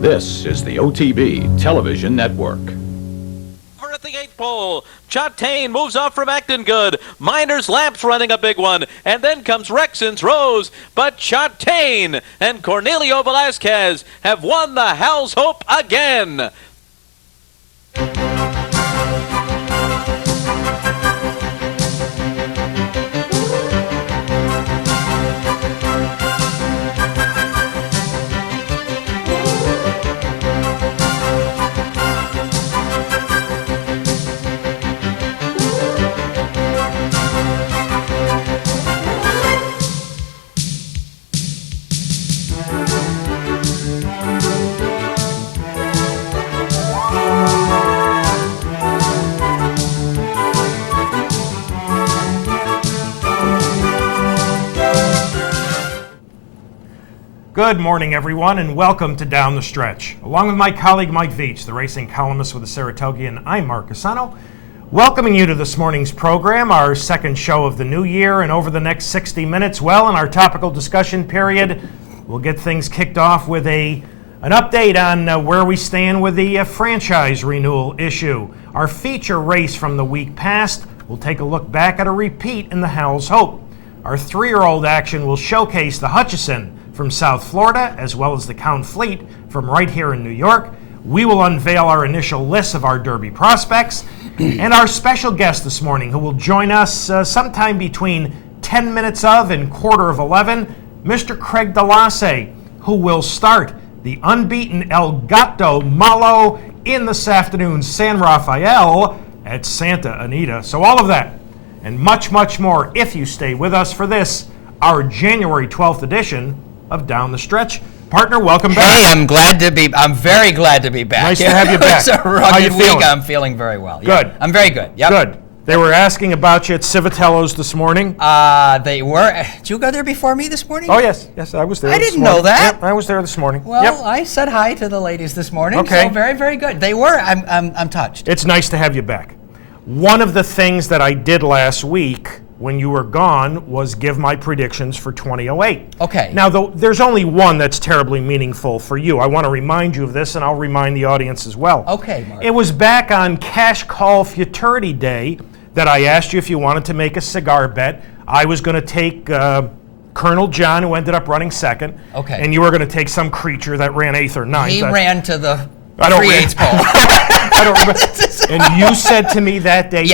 This is the OTB Television Network. Over at the 8th pole, Chatain moves off from Acton Good. Miners Lamps running a big one, and then comes Rexon's Rose. But Chatain and Cornelio Velasquez have won the Hell's Hope again. Good morning, everyone, and welcome to Down the Stretch. Along with my colleague Mike VIETCH, the racing columnist with the Saratogian, I'm Mark CUSANO, welcoming you to this morning's program, our second show of the new year, and over the next 60 minutes, well, in our topical discussion period, we'll get things kicked off with an update on where we stand with the franchise renewal issue. Our feature race from the week past, we'll take a look back at a repeat in the Hell's Hope. Our 3-year-old action will showcase the Hutchison from South Florida, as well as the Count Fleet from right here in New York. We will unveil our initial list of our Derby prospects, and our special guest this morning, who will join us sometime between 10 minutes of and quarter of 11, Mr. Craig DOLLASE, who will start the unbeaten El Gato Malo in this afternoon's San Rafael at Santa Anita. So all of that and much, much more if you stay with us for this, our January 12th edition of Down the Stretch. Partner, welcome back. Hey, I'm very glad to be back. Nice to have you back. It's a rugged week. Feeling? I'm feeling very well. Good. I'm very good. Yep. Good. They were asking about you at Civitello's this morning. They were. Did you go there before me this morning? Oh, yes. Yes, I was there I this didn't morning. know that. Yep, I was there this morning. Well, yep. I said hi to the ladies this morning. Okay. So very, very good. They were. I'm touched. It's nice to have you back. One of the things that I did last week when you were gone was give my predictions for 2008. Okay. Now, there's only one that's terribly meaningful for you. I want to remind you of this, and I'll remind the audience as well. Okay, Mark. It was back on Cash Call Futurity Day that I asked you if you wanted to make a cigar bet. I was going to take Colonel John, who ended up running second. Okay. And you were going to take some creature that ran 8th or 9th. He ran to the I don't 3/8 pole. I don't remember. And you said to me that day,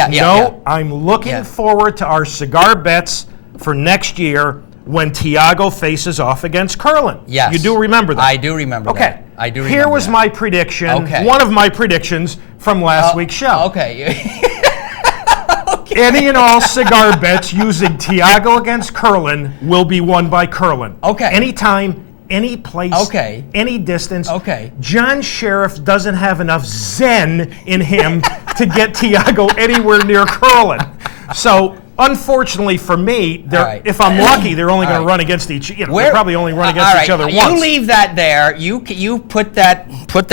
I'm looking forward to our cigar bets for next year when Tiago faces off against Curlin. Yes. You do remember that? I do remember that. Okay. I do remember Here was that. my prediction, Okay. one of my predictions from last week's show. Okay. Any and all cigar bets using Tiago against Curlin will be won by Curlin. Okay. Anytime, any place, Okay. any distance. Okay. John Sheriff doesn't have enough zen in him to get Tiago anywhere near Curlin. So, unfortunately for me, right. if I'm lucky, they're only going All to right. run against each. They'll probably only run against all right. each other You once. leave that there. You put that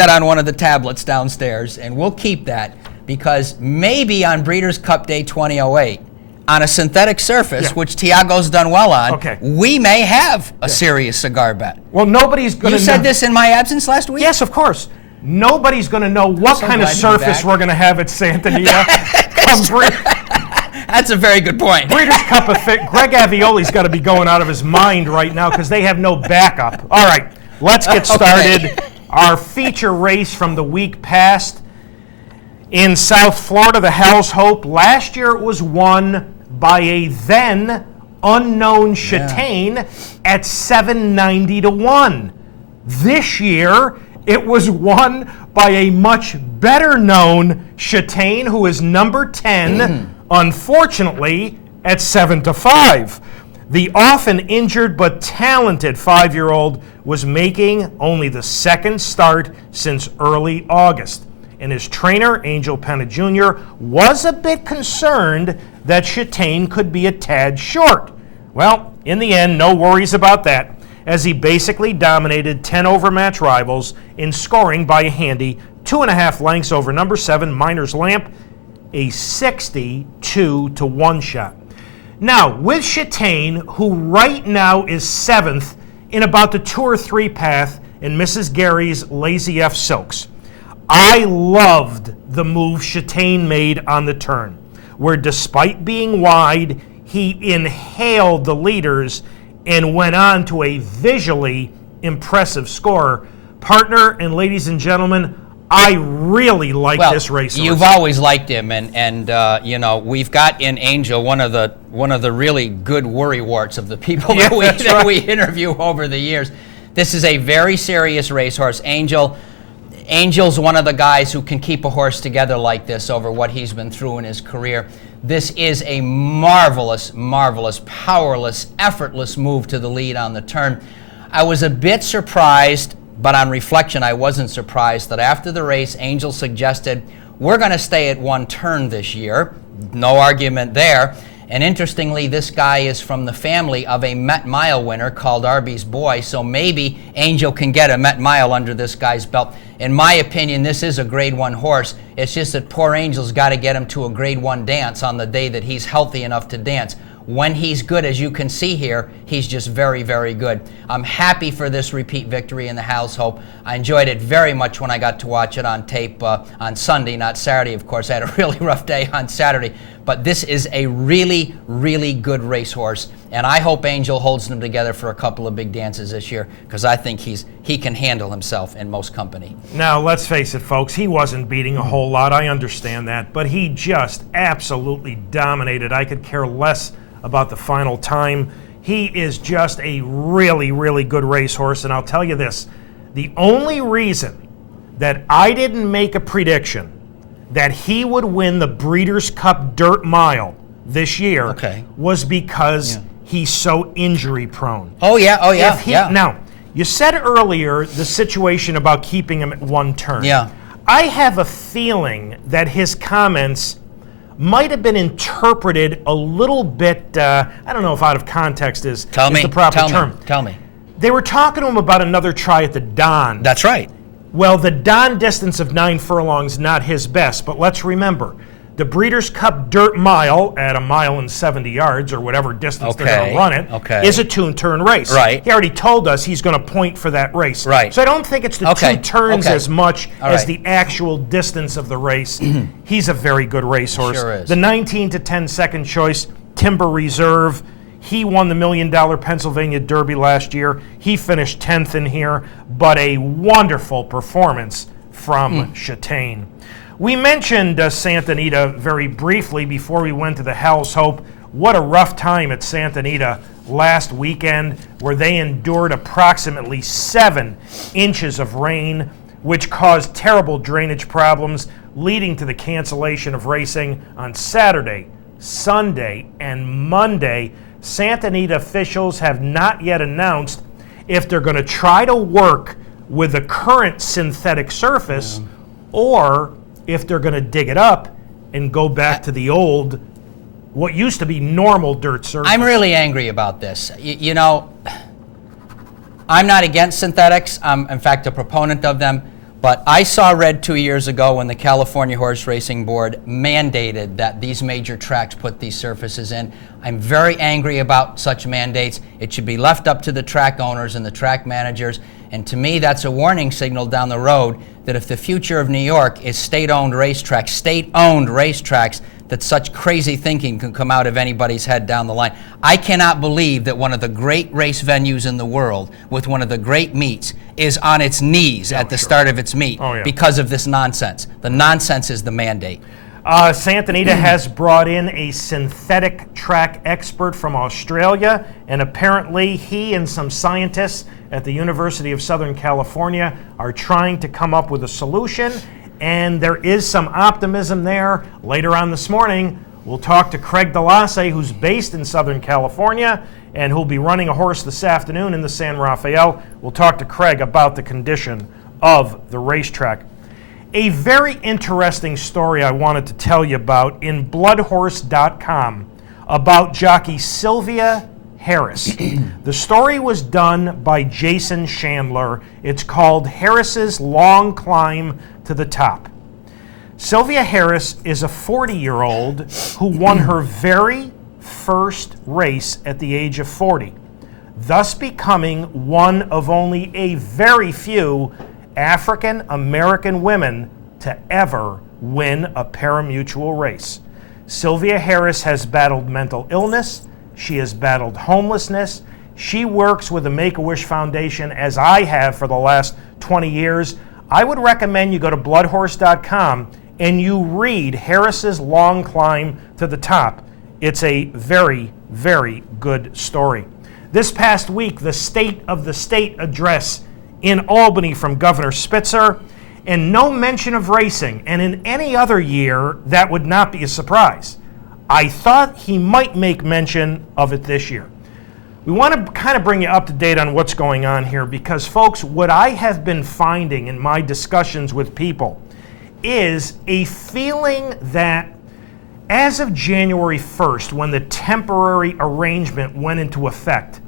on one of the tablets downstairs, and we'll keep that because maybe on Breeders' Cup Day 2008. On a synthetic surface, which Tiago's done well on, we may have a serious cigar bet. Well, nobody's going to. You said this in my absence last week? Yes, of course. Nobody's going to know what kind of surface we're going to have at Santa Anita. That's a very good point. Breeders' Cup Greg Avioli's got to be going out of his mind right now because they have no backup. All right, let's get started. Okay. Our feature race from the week past in South Florida, the Hell's Hope. Last year it was won by a then unknown Chatain at 790 to 1. This year it was won by a much better known Chatain, who is number 10, unfortunately, at 7 to 5. The often injured but talented 5-year-old was making only the second start since early August. And his trainer, Angel Penna Jr., was a bit concerned that Chatain could be a tad short. Well, in the end, no worries about that, as he basically dominated 10 overmatch rivals in scoring by a handy 2.5 lengths over number 7, Miners Lamp, a 62 to 1 shot. Now, with Chatain, who right now is 7th in about the 2 or 3 path and Mrs. Gary's Lazy F Silks. I loved the move Chastain made on the turn, where despite being wide, he inhaled the leaders and went on to a visually impressive score. Partner and ladies and gentlemen, I really like this racehorse. You've always liked him, and you know, we've got in Angel one of the really good worrywarts of the people that we interview over the years. This is a very serious racehorse. Angel's one of the guys who can keep a horse together like this over what he's been through in his career. This is a marvelous, marvelous, powerless, effortless move to the lead on the turn. I was a bit surprised, but on reflection, I wasn't surprised that after the race, Angel suggested, we're going to stay at one turn this year. No argument there. And interestingly, this guy is from the family of a Met Mile winner called Arby's Boy, so maybe Angel can get a Met Mile under this guy's belt. In my opinion, this is a Grade 1 horse. It's just that poor Angel's got to get him to a Grade 1 dance on the day that he's healthy enough to dance. When he's good, as you can see here, he's just very, very good. I'm happy for this repeat victory in the Hal's Hope. I enjoyed it very much when I got to watch it on tape on Sunday, not Saturday, of course. I had a really rough day on Saturday. But this is a really, really good racehorse, and I hope Angel holds them together for a couple of big dances this year, because I think he can handle himself in most company. Now, let's face it, folks, he wasn't beating a whole lot. I understand that, but he just absolutely dominated. I could care less about the final time. He is just a really, really good racehorse, and I'll tell you this. The only reason that I didn't make a prediction that he would win the Breeders' Cup Dirt Mile this year was because he's so injury prone. Oh yeah. Now, you said earlier the situation about keeping him at one turn. Yeah. I have a feeling that his comments might have been interpreted a little bit, I don't know if out of context is the proper term. Tell me. They were talking to him about another try at the Don. That's right. Well, the Don distance of 9 furlongs, not his best, but let's remember, the Breeders' Cup Dirt Mile at 1 mile and 70 yards, or whatever distance they're going to run it, is a two-turn race. Right. He already told us he's going to point for that race. Right. So I don't think it's the two turns as much as the actual distance of the race. He's a very good racehorse. Sure is. The 19 to 10 second choice, Timber Reserve. He won the $1 million Pennsylvania Derby last year. He finished 10th in here, but a wonderful performance from Chastain. We mentioned Santa Anita very briefly before we went to the Hal's Hope. What a rough time at Santa Anita last weekend, where they endured approximately 7 inches of rain, which caused terrible drainage problems, leading to the cancellation of racing on Saturday, Sunday, and Monday. Santa Anita officials have not yet announced if they're going to try to work with the current synthetic surface or if they're going to dig it up and go back to the old, what used to be normal dirt surface. I'm really angry about this. You know, I'm not against synthetics. I'm, in fact, a proponent of them. But I saw red 2 years ago when the California Horse Racing Board mandated that these major tracks put these surfaces in. I'm very angry about such mandates. It should be left up to the track owners and the track managers. And to me, that's a warning signal down the road that if the future of New York is state-owned racetracks, that such crazy thinking can come out of anybody's head down the line. I cannot believe that one of the great race venues in the world with one of the great meets is on its knees at the start of its meet because of this nonsense. The nonsense is the mandate. Santa Anita has brought in a synthetic track expert from Australia, and apparently he and some scientists at the University of Southern California are trying to come up with a solution, and there is some optimism there. Later on this morning, we'll talk to Craig DOLLASE, who's based in Southern California, and who'll be running a horse this afternoon in the San Rafael. We'll talk to Craig about the condition of the racetrack. A very interesting story I wanted to tell you about in bloodhorse.com about jockey Sylvia Harris. The story was done by Jason Chandler. It's called Harris's Long Climb to the Top. Sylvia Harris is a 40-year-old who won her very first race at the age of 40. thus becoming one of only a very few African American women to ever win a parimutuel race. Sylvia Harris has battled mental illness. She has battled homelessness. She works with the Make-A-Wish Foundation, as I have for the last 20 years. I would recommend you go to bloodhorse.com and you read Harris's long climb to the top. It's a very, very good story. This past week, the State of the State address in Albany from Governor Spitzer, and no mention of racing. And in any other year, that would not be a surprise. I thought he might make mention of it this year. We want to kind of bring you up to date on what's going on here because, folks, what I have been finding in my discussions with people is a feeling that as of January 1st, when the temporary arrangement went into effect,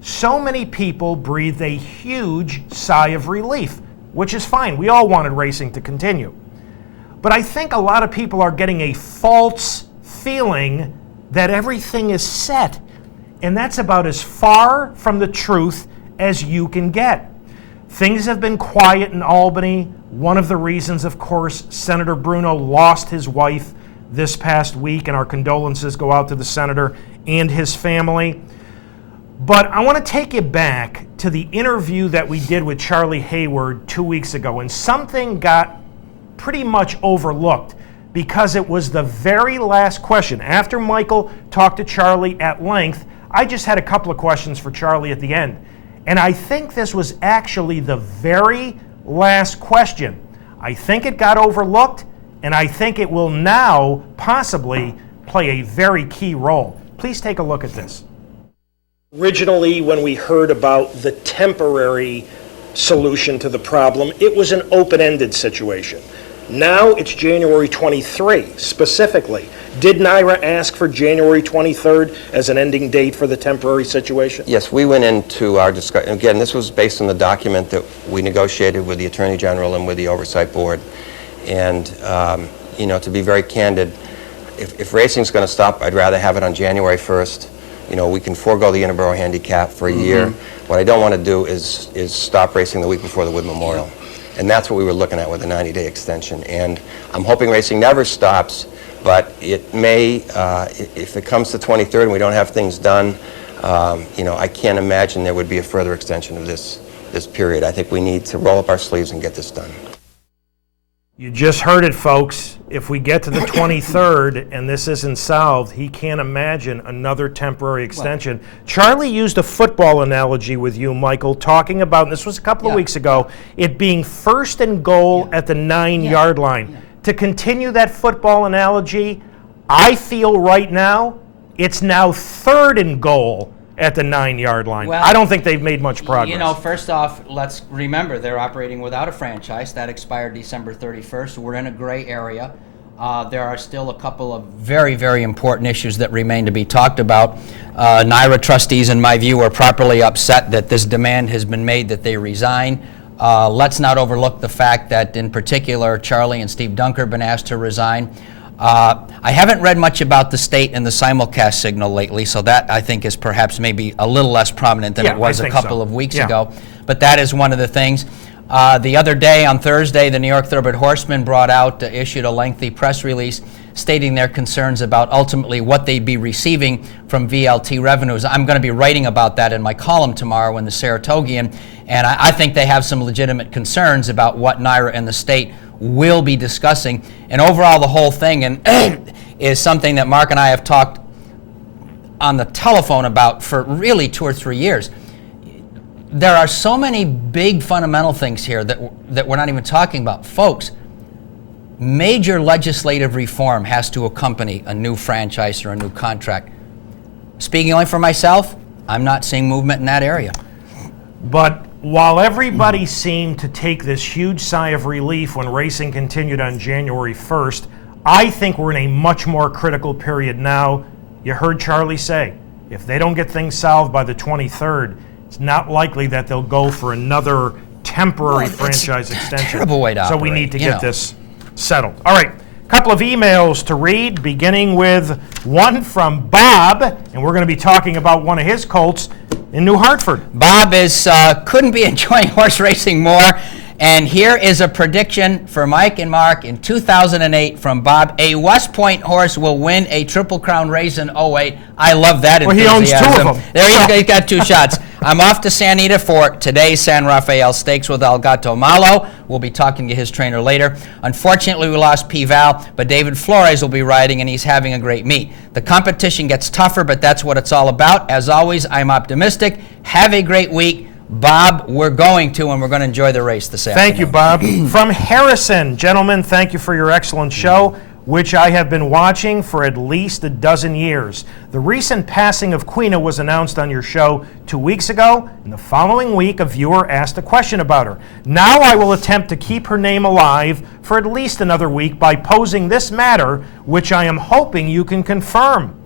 so many people breathed a huge sigh of relief, which is fine. We all wanted racing to continue. But I think a lot of people are getting a false feeling that everything is set. And that's about as far from the truth as you can get. Things have been quiet in Albany. One of the reasons, of course, Senator Bruno lost his wife this past week, and our condolences go out to the senator and his family. But I want to take you back to the interview that we did with Charlie Hayward 2 weeks ago, and something got pretty much overlooked because it was the very last question. After Michael talked to Charlie at length, I just had a couple of questions for Charlie at the end. And I think this was actually the very last question. I think it got overlooked, and I think it will now possibly play a very key role. Please take a look at this. Originally, when we heard about the temporary solution to the problem, it was an open-ended situation. Now it's January 23, specifically. Did NYRA ask for January 23rd as an ending date for the temporary situation? Yes, we went into our discussion. Again, this was based on the document that we negotiated with the Attorney General and with the Oversight Board. And, to be very candid, if racing's going to stop, I'd rather have it on January 1st. We can forego the interborough handicap for a year. What I don't want to do is stop racing the week before the Wood Memorial. And that's what we were looking at with the 90-day extension. And I'm hoping racing never stops, but it may, if it comes to 23rd and we don't have things done, I can't imagine there would be a further extension of this period. I think we need to roll up our sleeves and get this done. You just heard it, folks. If we get to the 23rd and this isn't solved, he can't imagine another temporary extension. Charlie used a football analogy with you, Michael, talking about, and this was a couple of weeks ago, it being first and goal at the 9-yard line. To continue that football analogy, I feel right now it's now third and goal at the 9-yard line. Well, I don't think they've made much progress. First off, let's remember they're operating without a franchise. That expired December 31st. We're in a gray area. There are still a couple of very, very important issues that remain to be talked about. NYRA trustees, in my view, are properly upset that this demand has been made that they resign. Let's not overlook the fact that, in particular, Charlie and Steve Dunker have been asked to resign. I haven't read much about the state and the simulcast signal lately, so that I think is perhaps maybe a little less prominent than it was a couple of weeks ago. But that is one of the things. The other day, on Thursday, the New York Thoroughbred Horsemen issued a lengthy press release stating their concerns about ultimately what they'd be receiving from VLT revenues. I'm going to be writing about that in my column tomorrow in the Saratogian, and I think they have some legitimate concerns about what NYRA and the state will be discussing. And overall, the whole thing is something that Mark and I have talked on the telephone about for really 2 or 3 years. There are so many big fundamental things here that we're not even talking about. Folks, major legislative reform has to accompany a new franchise or a new contract. Speaking only for myself, I'm not seeing movement in that area. But while everybody seemed to take this huge sigh of relief when racing continued on January 1st, I think we're in a much more critical period now. You heard Charlie say, if they don't get things solved by the 23rd, it's not likely that they'll go for another temporary franchise extension. Terrible way to operate. So we need to get this settled. All right, a couple of emails to read, beginning with one from Bob, and we're going to be talking about one of his colts. in New Hartford. Bob is couldn't be enjoying horse racing more. And here is a prediction for Mike and Mark in 2008 from Bob. A West Point horse will win a Triple Crown race in 08. I love that enthusiasm. Well, he owns 2 of them. There you go. He's got 2 shots. I'm off to San Anita for today's San Rafael Stakes with El Gato Malo. We'll be talking to his trainer later. Unfortunately, we lost P-Val, but David Flores will be riding, and he's having a great meet. The competition gets tougher, but that's what it's all about. As always, I'm optimistic. Have a great week. Bob, we're going to enjoy the race this afternoon. Thank you, Bob. From Harrison, gentlemen, thank you for your excellent show, which I have been watching for at least a dozen years. The recent passing of Queena was announced on your show 2 weeks ago, and the following week a viewer asked a question about her. Now I will attempt to keep her name alive for at least another week by posing this matter, which I am hoping you can confirm.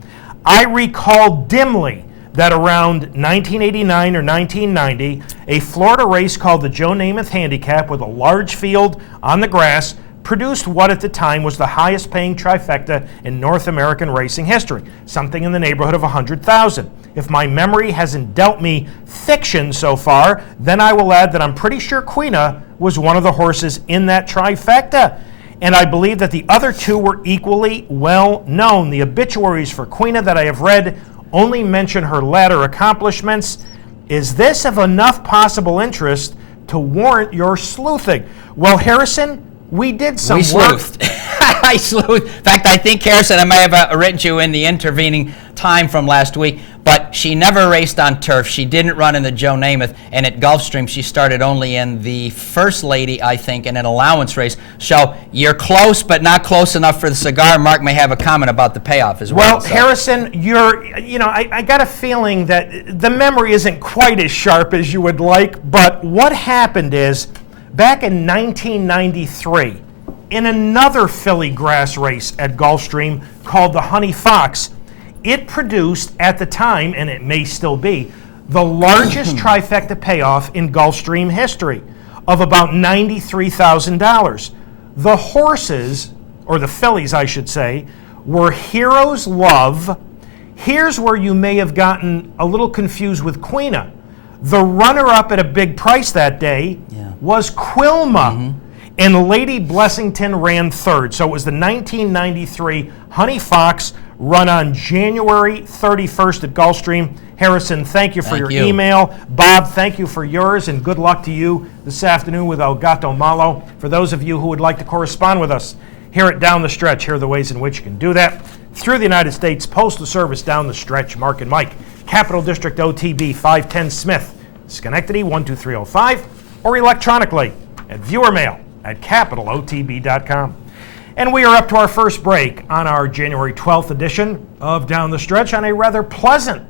I recall dimly that around 1989 or 1990, a Florida race called the Joe Namath Handicap with a large field on the grass produced what at the time was the highest paying trifecta in North American racing history, something in the neighborhood of 100,000. If my memory hasn't dealt me fiction so far, then I will add that I'm pretty sure Queena was one of the horses in that trifecta. And I believe that the other 2 were equally well known. The obituaries for Queena that I have read only mention her latter accomplishments. Is this of enough possible interest to warrant your sleuthing? Well, Harrison, we did some work. I sleuthed. In fact, I think, Harrison, I may have written you in the intervening time from last week, but she never raced on turf. She didn't run in the Joe Namath, and at Gulfstream she started only in the First Lady, I think, in an allowance race. So you're close, but not close enough for the cigar. Mark may have a comment about the payoff as well. Well, so. Harrison, I got a feeling that the memory isn't quite as sharp as you would like, but what happened is, back in 1993, in another filly grass race at Gulfstream called the Honey Fox, it produced, at the time, and it may still be, the largest trifecta payoff in Gulfstream history of about $93,000. The horses, or the fillies I should say, were Hero's Love. Here's where you may have gotten a little confused with Queena. The runner-up at a big price that day was Quilma, and Lady Blessington ran 3rd. So it was the 1993 Honey Fox, run on January 31st at Gulfstream. Harrison, thank you for your email. Bob, thank you for yours, and good luck to you this afternoon with El Gato Malo. For those of you who would like to correspond with us here at Down the Stretch, here are the ways in which you can do that. Through the United States Postal Service, Down the Stretch, Mark and Mike, Capital District OTB 510 Smith, Schenectady 12305, or electronically at viewermail@capitalotb.com. And we are up to our first break on our January 12th edition of Down the Stretch on a rather pleasant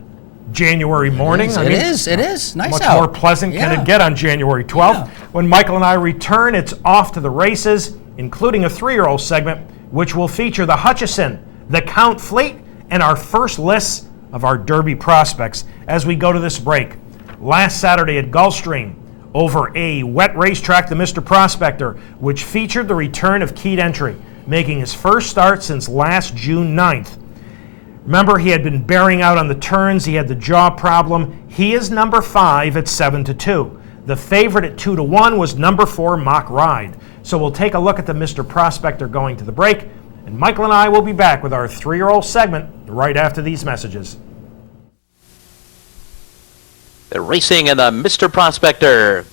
January morning. It is. Nice much out. more pleasant can it get on January 12th. Yeah. When Michael and I return, it's off to the races, including a 3-year-old segment, which will feature the Hutchison, the Count Fleet, and our first list of our Derby prospects as we go to this break. Last Saturday at Gulfstream, over a wet racetrack, the Mr. Prospector, which featured the return of Keat Entry, making his first start since last June 9th. Remember, he had been bearing out on the turns. He had the jaw problem. He is number 5 at 7-2. The favorite at 2-1 was number 4, Mock Ride. So we'll take a look at the Mr. Prospector going to the break, and Michael and I will be back with our 3-year-old segment right after these messages. They're racing in the Mr. Prospector.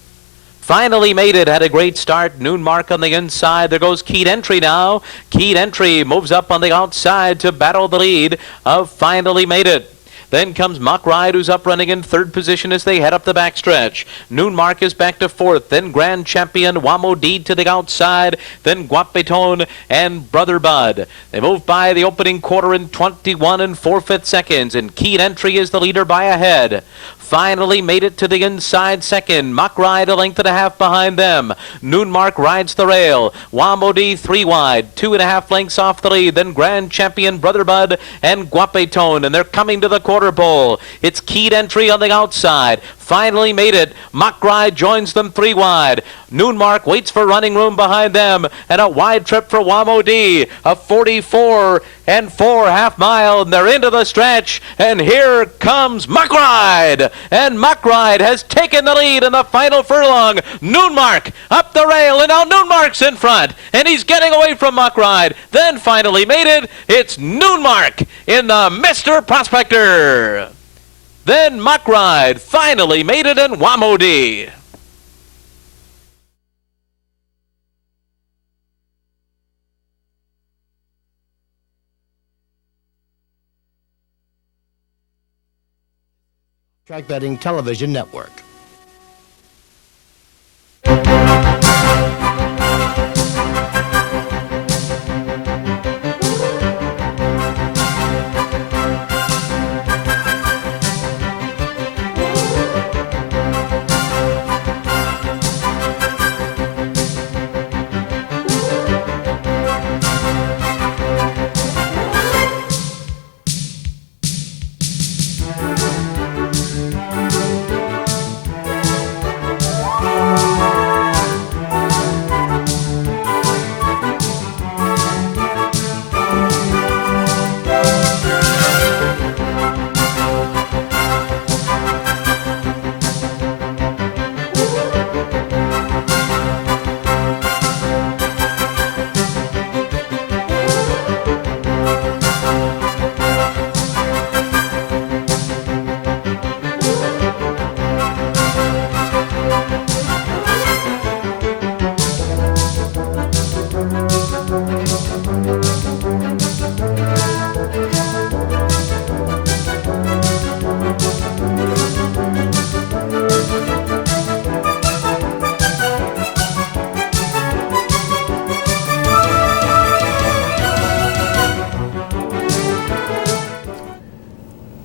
Finally made it, had a great start. Noon Mark on the inside. There goes Keat Entry now. Keat Entry moves up on the outside to battle the lead of Finally Made It. Then comes Mock Ride, who's up running in 3rd position as they head up the backstretch. Noon Mark is back to 4th. Then Grand Champion Wamo Deed to the outside. Then Guapeton and Brother Bud. They move by the opening quarter in 21 4/5 seconds, and Keat Entry is the leader by a head. Finally Made It to the inside second. Mock Ride a length and a half behind them. Noon Mark rides the rail. Wamodi 3 wide, 2.5 lengths off the lead. Then Grand Champion Brother Bud and Guapeton, and they're coming to the quarter pole. It's Keat Entry on the outside. Finally Made It. Mock Ride joins them 3 wide. Noon Mark waits for running room behind them, and a wide trip for Wamo D. A 44 and 4 half-mile, and they're into the stretch, and here comes Muckride, and Muckride has taken the lead in the final furlong. Noonmark up the rail, and now Noonmark's in front, and he's getting away from Muckride, then finally made it. It's Noonmark in the Mr. Prospector. Then Muckride finally made it in Wamodi. Track Betting Television Network.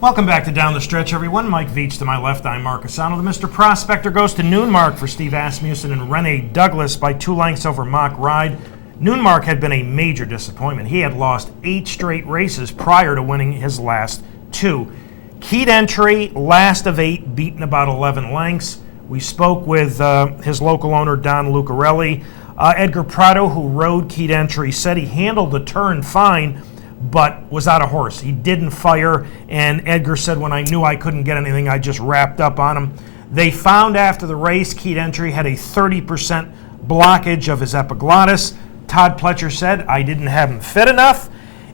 Welcome back to Down the Stretch, everyone. Mike Veach to my left. I'm Mark Asano. The Mr. Prospector goes to Noonmark for Steve Asmussen and Rene Douglas by 2 lengths over Muckride. Noonmark had been a major disappointment. He had lost 8 straight races prior to winning his last 2. Keyed entry, last of 8, beaten about 11 lengths. We spoke with his local owner, Don Lucarelli. Edgar Prado, who rode Keyed entry, said he handled the turn fine, but was out of horse. He didn't fire, and Edgar said, when I knew I couldn't get anything, I just wrapped up on him. They found after the race, Keyed entry had a 30% blockage of his epiglottis. Todd Pletcher said, I didn't have him fit enough,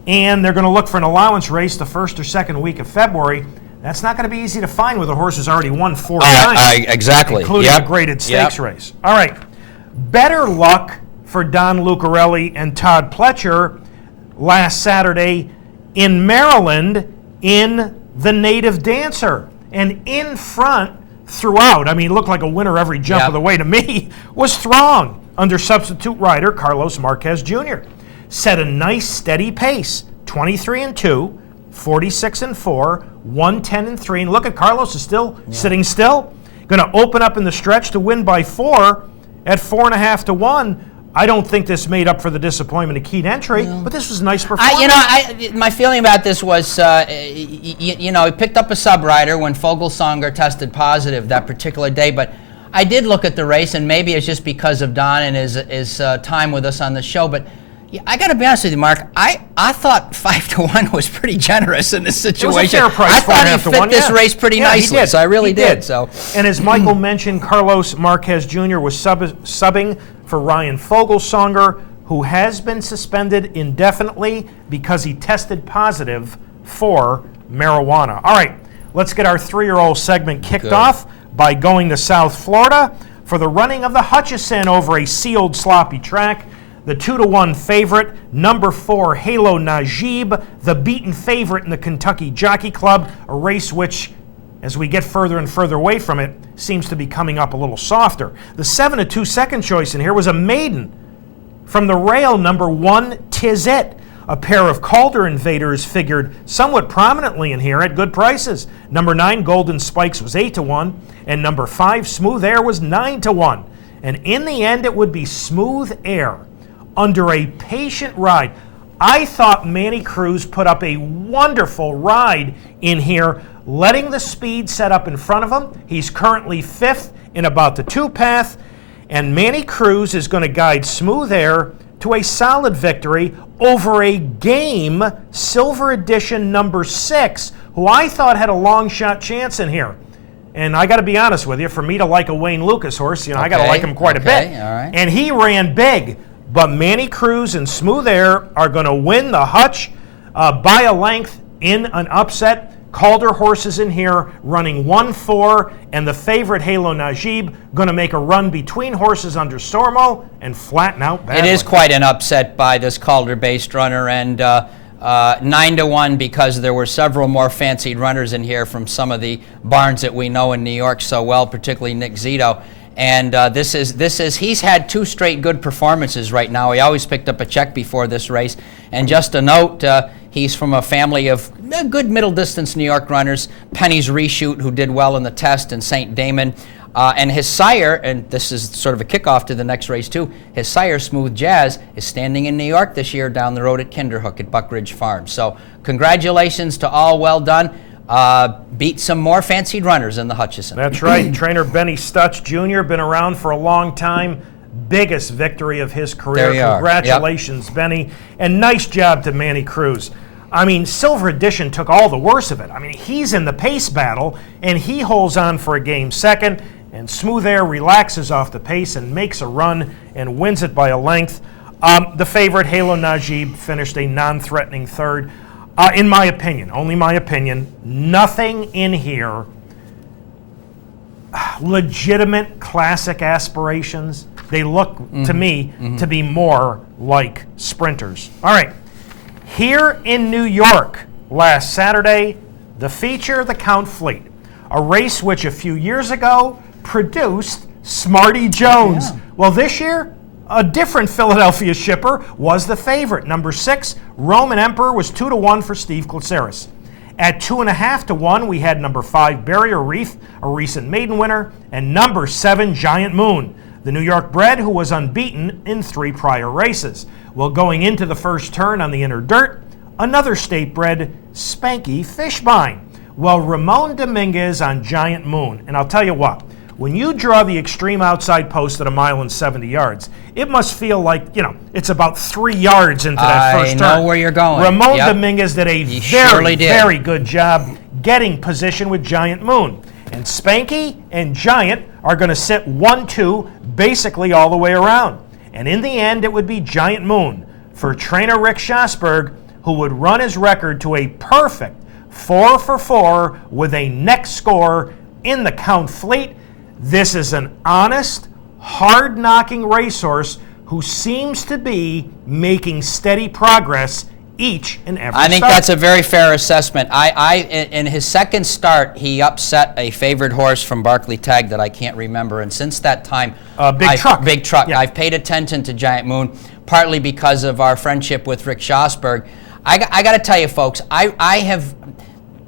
and they're going to look for an allowance race the first or second week of February. That's not going to be easy to find with a horse who's already won 4 times. Exactly. Including a graded stakes race. All right. Better luck for Don Lucarelli and Todd Pletcher last Saturday in Maryland in the Native Dancer. And in front throughout, I mean, it looked like a winner every jump of the way to me, was Throng under substitute rider Carlos Marquez Jr. Set a nice steady pace, 23-2, 46-4, 110-3. And look at Carlos is still sitting still. Going to open up in the stretch to win by 4 at 4.5 to 1. I don't think this made up for the disappointment of Keyed entry, but this was a nice performance. My feeling about this was, he picked up a sub-rider when Vogelsanger tested positive that particular day, but I did look at the race, and maybe it's just because of Don and his time with us on the show, but I got to be honest with you, Mark. I thought 5 to 1 was pretty generous in this situation. It was a fair price. I thought he fit this race pretty nicely. He did. So I really did. So, and as Michael mentioned, Carlos Marquez Jr. was subbing for Ryan Vogelsanger, who has been suspended indefinitely because he tested positive for marijuana. All right, let's get our 3-year-old segment kicked off by going to South Florida for the running of the Hutchison over a sealed sloppy track. The 2-1 favorite, number 4, Halo Najib, the beaten favorite in the Kentucky Jockey Club, a race which, as we get further and further away from it, seems to be coming up a little softer. The 7-2 second choice in here was a maiden from the rail, number 1, Tiz It. A pair of Calder Invaders figured somewhat prominently in here at good prices. Number 9, Golden Spikes, was 8 to 1, and number 5, Smooth Air, was 9 to 1. And in the end, it would be Smooth Air under a patient ride. I thought Manny Cruz put up a wonderful ride in here, letting the speed set up in front of him. He's currently 5th in about the 2 path, and Manny Cruz is going to guide Smooth Air to a solid victory over a game Silver Edition number 6, who I thought had a long shot chance in here. And I got to be honest with you, for me to like a Wayne Lucas horse, I got to like him quite a bit. All right. And he ran big, but Manny Cruz and Smooth Air are going to win the Hutch by a length in an upset. Calder horses in here running 1-4, and the favorite Halo Najib going to make a run between horses under Stormo and flatten out badly. It is quite an upset by this Calder-based runner, and 9-1 because there were several more fancied runners in here from some of the barns that we know in New York so well, particularly Nick Zito. And he's had 2 straight good performances right now. He always picked up a check before this race. And just a note, he's from a family of good middle distance New York runners, Penny's Reshoot, who did well in the test, and St. Damon. And his sire, and this is sort of a kickoff to the next race too, his sire, Smooth Jazz, is standing in New York this year down the road at Kinderhook at Buck Ridge Farm. So congratulations to all, well done. Beat some more fancied runners in the Hutchison. That's right. Trainer Benny Stutz Jr. been around for a long time. Biggest victory of his career. There you are. Congratulations, Benny. And nice job to Manny Cruz. I mean, Silver Edition took all the worst of it. I mean, he's in the pace battle, and he holds on for a game second, and Smooth Air relaxes off the pace and makes a run and wins it by a length. The favorite, Halo Najib, finished a non-threatening third. In my opinion, only my opinion, nothing in here legitimate classic aspirations. They look to me to be more like sprinters. All right, here in New York last Saturday, the feature, the Count Fleet, a race which a few years ago produced Smarty Jones. Yeah. Well, this year, a different Philadelphia shipper was the favorite. Number 6, Roman Emperor, was 2-1 for Steve Glaceris. At 2.5-1, we had number 5, Barrier Reef, a recent maiden winner, and number 7, Giant Moon, the New York bred who was unbeaten in 3 prior races. Well, going into the first turn on the inner dirt, another state bred, Spanky Fishbine. Well, Ramon Dominguez on Giant Moon, and I'll tell you what, when you draw the extreme outside post at 1 mile and 70 yards, it must feel like, it's about 3 yards into that first turn. I know where you're going. Ramon Dominguez did a surely did. very good job getting position with Giant Moon. And Spanky and Giant are going to sit 1-2 basically all the way around. And in the end, it would be Giant Moon for trainer Rick Schosberg, who would run his record to a perfect 4 for 4 with a next score in the Count Fleet. This is an honest, hard-knocking racehorse who seems to be making steady progress each and every I think start. that's a very fair assessment. In his second start, he upset a favored horse from Barclay Tag that I can't remember, and since that time, Big Truck. Yeah. I've paid attention to Giant Moon, partly because of our friendship with Rick Schosberg. I got to tell you, folks,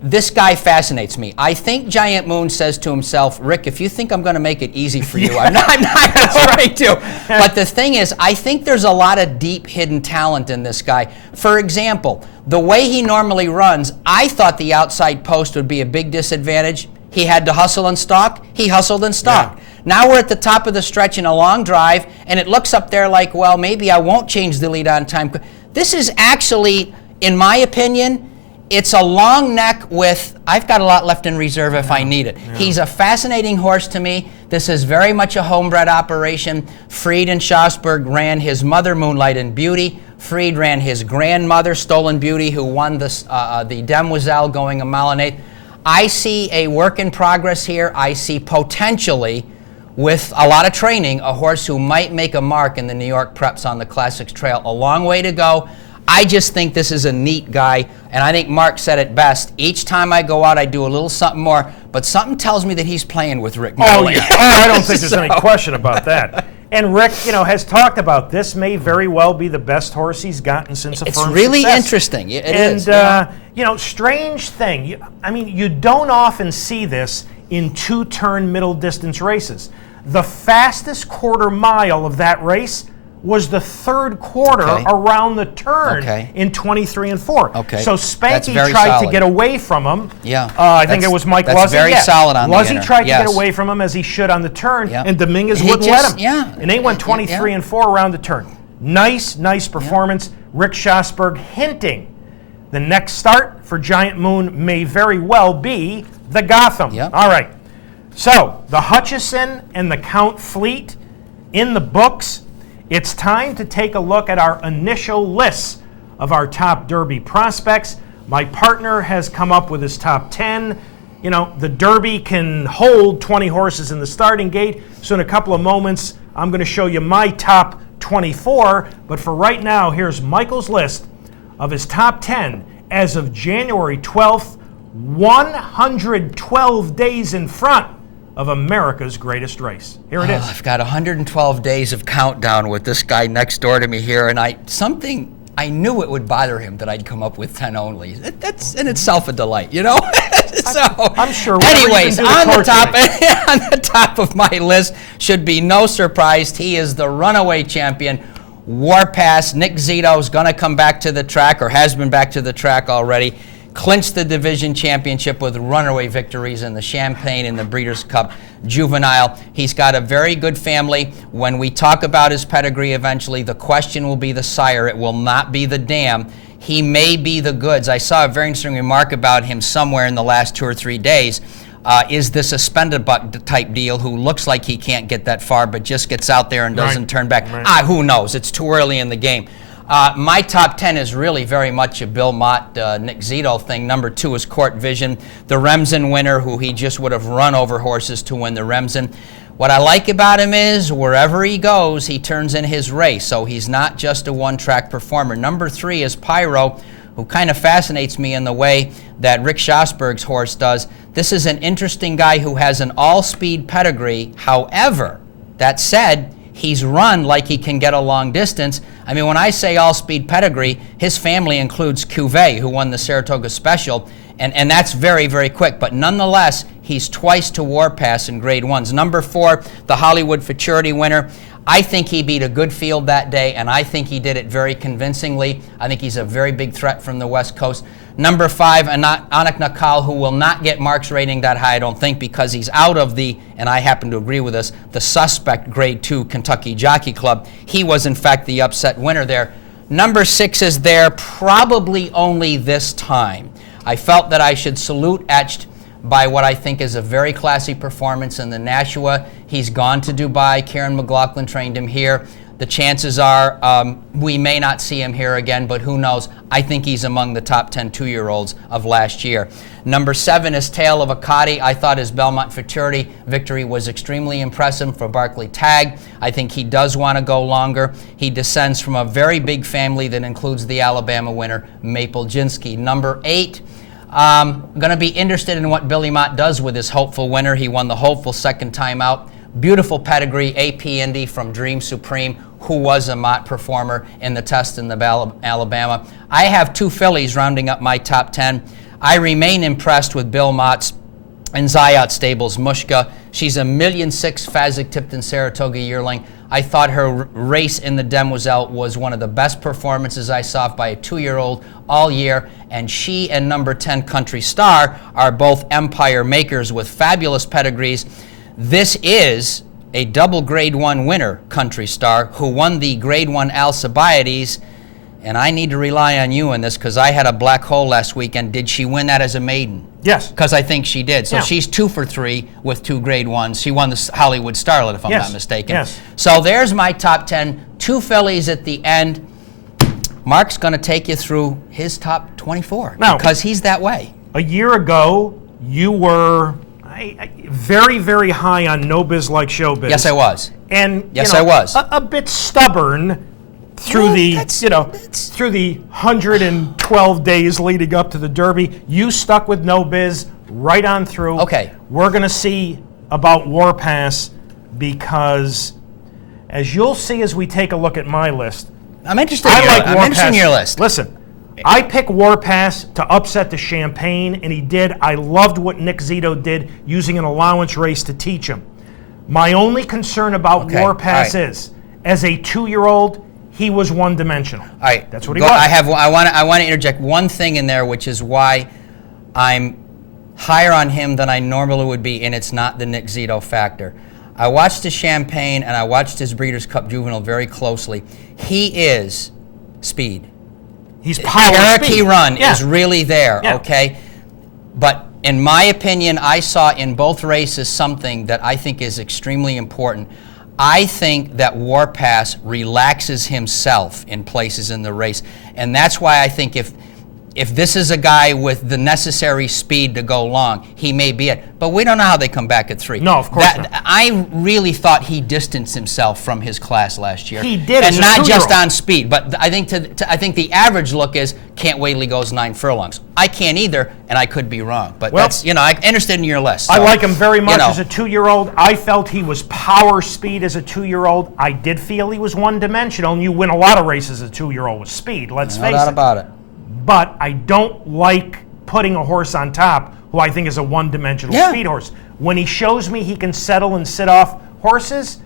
this guy fascinates me. I think Giant Moon says to himself, Rick, if you think I'm going to make it easy for you, I'm not going to. But the thing is, I think there's a lot of deep hidden talent in this guy. For example, the way he normally runs, I thought the outside post would be a big disadvantage. He had to hustle and stalk. He hustled and stalked. Yeah. Now we're at the top of the stretch in a long drive, and it looks up there like, well, maybe I won't change the lead on time. This is actually, in my opinion, it's a long neck with, I've got a lot left in reserve if I need it. Yeah. He's a fascinating horse to me. This is very much a homebred operation. Freed and Schosberg ran his mother, Moonlight and Beauty. Freed ran his grandmother, Stolen Beauty, who won the Demoiselle going 1.1 miles. I see a work in progress here. I see potentially, with a lot of training, a horse who might make a mark in the New York preps on the Classics Trail. A long way to go. I just think this is a neat guy, and I think Mark said it best. Each time I go out, I do a little something more, but something tells me that he's playing with Rick Morley. Oh, yeah. I don't think there's any question about that. And Rick, has talked about this may very well be the best horse he's gotten since a firm It's really success. Interesting. It is. Strange thing. You don't often see this in 2-turn middle distance races. The fastest quarter mile of that race was the third quarter around the turn in 23 and 4. Okay. So Spanky tried to get away from him. Yeah. I think it was Mike Luzzy. That's very solid on the inner. Luzzy tried to get away from him as he should on the turn, and Dominguez wouldn't let him. Yeah. And they went 23 and 4 around the turn. Nice performance. Rick Schosberg hinting the next start for Giant Moon may very well be the Gotham. Yep. All right. So, the Hutchison and the Count Fleet in the books. It's time to take a look at our initial lists of our top Derby prospects. My partner has come up with his top 10. You know, the Derby can hold 20 horses in the starting gate, so in a couple of moments, I'm going to show you my top 24. But for right now, here's Michael's list of his top 10 as of January 12th, 112 days in front of America's greatest race. Here it is. I've got 112 days of countdown with this guy next door to me here, and I knew it would bother him that I'd come up with 10 only. That's in itself a delight, you know? So, I'm sure. anyways, on the top of my list should be no surprise. He is the runaway champion, Warpass. Nick Zito's going to come back to the track, or has been back to the track already. Clinched the division championship with runaway victories in the Champagne and the Breeders' Cup Juvenile. He's got a very good family. When we talk about his pedigree eventually, the question will be the sire. It will not be the dam. He may be the goods. I saw a very interesting remark about him somewhere in the last 2 or 3 days. Is this a spend-a-buck type deal who looks like he can't get that far but just gets out there and doesn't turn back? Right. Who knows? It's too early in the game. My top 10 is really very much a Bill Mott, Nick Zito thing. Number 2 is Court Vision, the Remsen winner, who he just would have run over horses to win the Remsen. What I like about him is wherever he goes, he turns in his race, so he's not just a one-track performer. Number 3 is Pyro, who kind of fascinates me in the way that Rick Schosberg's horse does. This is an interesting guy who has an all-speed pedigree. However, that said, he's run like he can get a long distance. I mean, when I say all-speed pedigree, his family includes Cuvée, who won the Saratoga Special, and that's very, very quick. But nonetheless, he's twice to Warpass in Grade 1s. Number 4, the Hollywood Futurity winner. I think he beat a good field that day, and I think he did it very convincingly. I think he's a very big threat from the West Coast. Number 5, Anak Nakal, who will not get Mark's rating that high, I don't think, because he's out of the, and I happen to agree with this, the suspect Grade 2 Kentucky Jockey Club. He was, in fact, the upset winner there. Number 6 is there probably only this time. I felt that I should salute Etched by what I think is a very classy performance in the Nashua. He's gone to Dubai. Karen McLaughlin trained him here. The chances are we may not see him here again, but who knows? I think he's among the top 10 2-year-olds of last year. Number 7 is Tale of a Cotty. I thought his Belmont Futurity victory was extremely impressive for Barclay Tagg. I think he does want to go longer. He descends from a very big family that includes the Alabama winner, Maple Jinsky. Number 8, I'm going to be interested in what Billy Mott does with his hopeful winner. He won the hopeful second time out. Beautiful pedigree, AP Indy from Dream Supreme, who was a Mott performer in the test in the Alabama. I have 2 fillies rounding up my top 10. I remain impressed with Bill Mott's and Zayat Stables Mushka. She's a $1.6 million Fasig-Tipton Saratoga yearling. I thought her race in the Demoiselle was one of the best performances I saw by a 2-year-old all year, and she and number 10 Country Star are both empire makers with fabulous pedigrees. This is a double Grade 1 winner, Country Star, who won the Grade 1 Alcibiades, and I need to rely on you in this because I had a black hole last weekend. Did she win that as a maiden? Yes. Because I think she did. So yeah. She's 2 for 3 with 2 Grade 1s. She won the Hollywood Starlet, if I'm not mistaken. Yes. So there's my top 10. 2 fillies at the end. Mark's going to take you through his top 24 now, because he's that way. A year ago, you were very, very high on No Biz Like Showbiz. Yes, I was. And yes, I was. A bit stubborn through through the 112 days leading up to the Derby. You stuck with No Biz right on through. Okay. We're going to see about Warpass because, as you'll see as we take a look at my list, I'm interested in your list. Listen, I pick Warpass to upset the Champagne, and he did. I loved what Nick Zito did using an allowance race to teach him. My only concern about Warpass is, as a 2-year-old, he was one-dimensional. All right. That's what he was. I want to interject one thing in there, which is why I'm higher on him than I normally would be, and it's not the Nick Zito factor. I watched the Champagne and I watched his Breeders' Cup Juvenile very closely. He is speed. He's power Cherokee speed. Run Yeah. is really there, Yeah. okay? But in my opinion, I saw in both races something that I think is extremely important. I think that Warpass relaxes himself in places in the race. And that's why I think if this is a guy with the necessary speed to go long, he may be it. But we don't know how they come back at 3. No, of course not. I really thought he distanced himself from his class last year. He did, and as a not just two-year-old. on speed. But I think I think the average look is Can't Wait till he goes 9 furlongs. I can't either, and I could be wrong. But Well, that's, I'm interested in your list. I so, like him very much you know. as a 2-year-old. I felt he was power speed as a 2-year-old. I did feel he was one-dimensional, and you win a lot of races as a 2-year-old with speed, let's No face doubt it. about it. But I don't like putting a horse on top who I think is a one-dimensional Yeah. speed horse. When he shows me he can settle and sit off horses,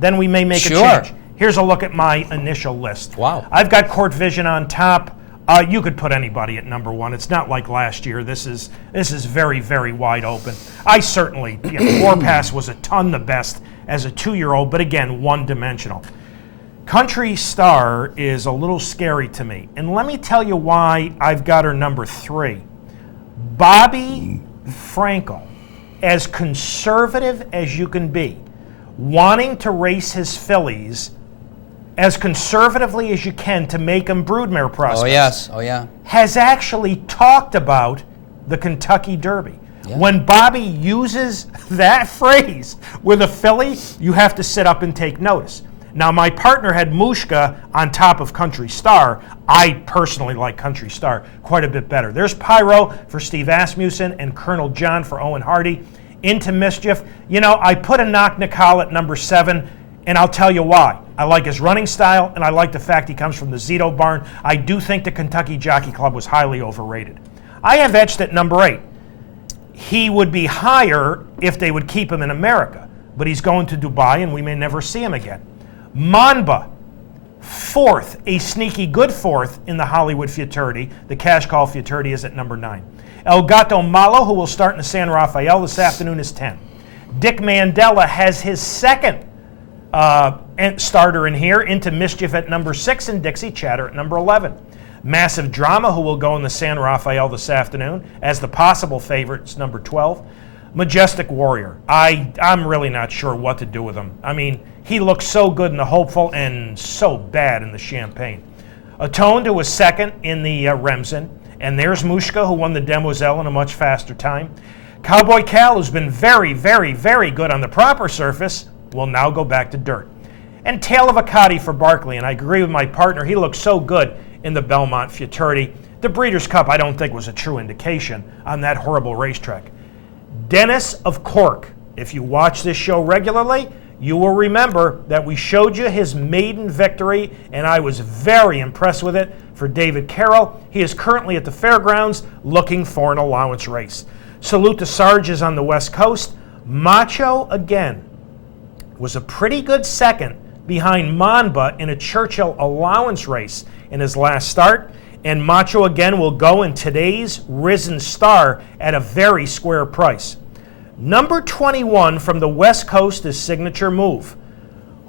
then we may make Sure. a change. Here's a look at my initial list. Wow. I've got Court Vision on top. You could put anybody at number 1. It's not like last year. This is very, very wide open. I certainly, Warpass was a ton the best as a 2-year-old, but again, one-dimensional. Country Star is a little scary to me, and let me tell you why I've got her number 3. Bobby Frankel, as conservative as you can be, wanting to race his fillies as conservatively as you can to make them broodmare prospects. Oh, yes. Oh, yeah. Has actually talked about the Kentucky Derby. Yeah. When Bobby uses that phrase with a filly, you have to sit up and take notice. Now, my partner had Mushka on top of Country Star. I personally like Country Star quite a bit better. There's Pyro for Steve Asmussen and Colonel John for Owen Hardy. Into Mischief. I put a Knock Nicole at number 7, and I'll tell you why. I like his running style, and I like the fact he comes from the Zito barn. I do think the Kentucky Jockey Club was highly overrated. I have Etched at number 8. He would be higher if they would keep him in America, but he's going to Dubai, and we may never see him again. Monba, 4th, a sneaky good 4th in the Hollywood Futurity. The Cash Call Futurity is at number 9. El Gato Malo, who will start in the San Rafael this afternoon, is 10. Dick Mandela has his second starter in here, Into Mischief at number 6, and Dixie Chatter at number 11. Massive Drama, who will go in the San Rafael this afternoon as the possible favorite, is number 12. Majestic Warrior. I'm really not sure what to do with him. I mean, he looks so good in the Hopeful and so bad in the Champagne. Atoned, who was second in the Remsen. And there's Mushka, who won the Demoiselle in a much faster time. Cowboy Cal, who's been very, very, very good on the proper surface, will now go back to dirt. And Tale of a Cotty for Barkley, and I agree with my partner. He looked so good in the Belmont Futurity. The Breeders' Cup, I don't think, was a true indication on that horrible racetrack. Dennis of Cork. If you watch this show regularly, you will remember that we showed you his maiden victory, and I was very impressed with it for David Carroll. He is currently at the fairgrounds looking for an allowance race. Salute to Sarge is on the West Coast. Macho, again, was a pretty good second behind Monba in a Churchill allowance race in his last start. And Macho, again, will go in today's Risen Star at a very square price. Number 21 from the West Coast is Signature Move,